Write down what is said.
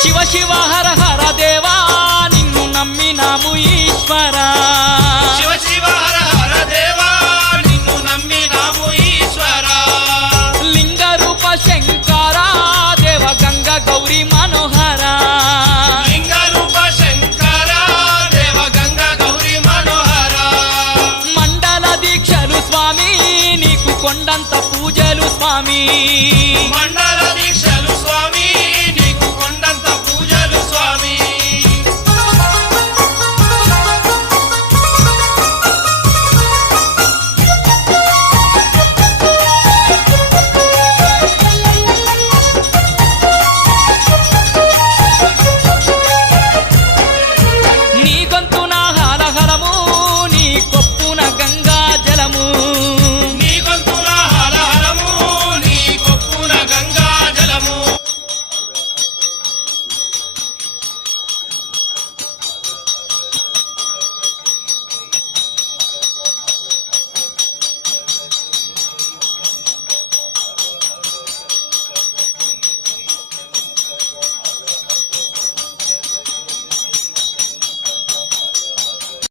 శివ శివ హర హర దేవా నిన్ను నమ్మినాము ఈశ్వరా శివ శివ హర హర దేవా నిన్ను నమ్మినాము ఈశ్వరా లింగ రూప శంకరా దేవ గంగ గౌరీ మనోహర లింగ రూప శంకరా దేవ గంగ గౌరీ మనోహర మండల దీక్షలు స్వామి నీకు కొండంత పూజలు స్వామి మండల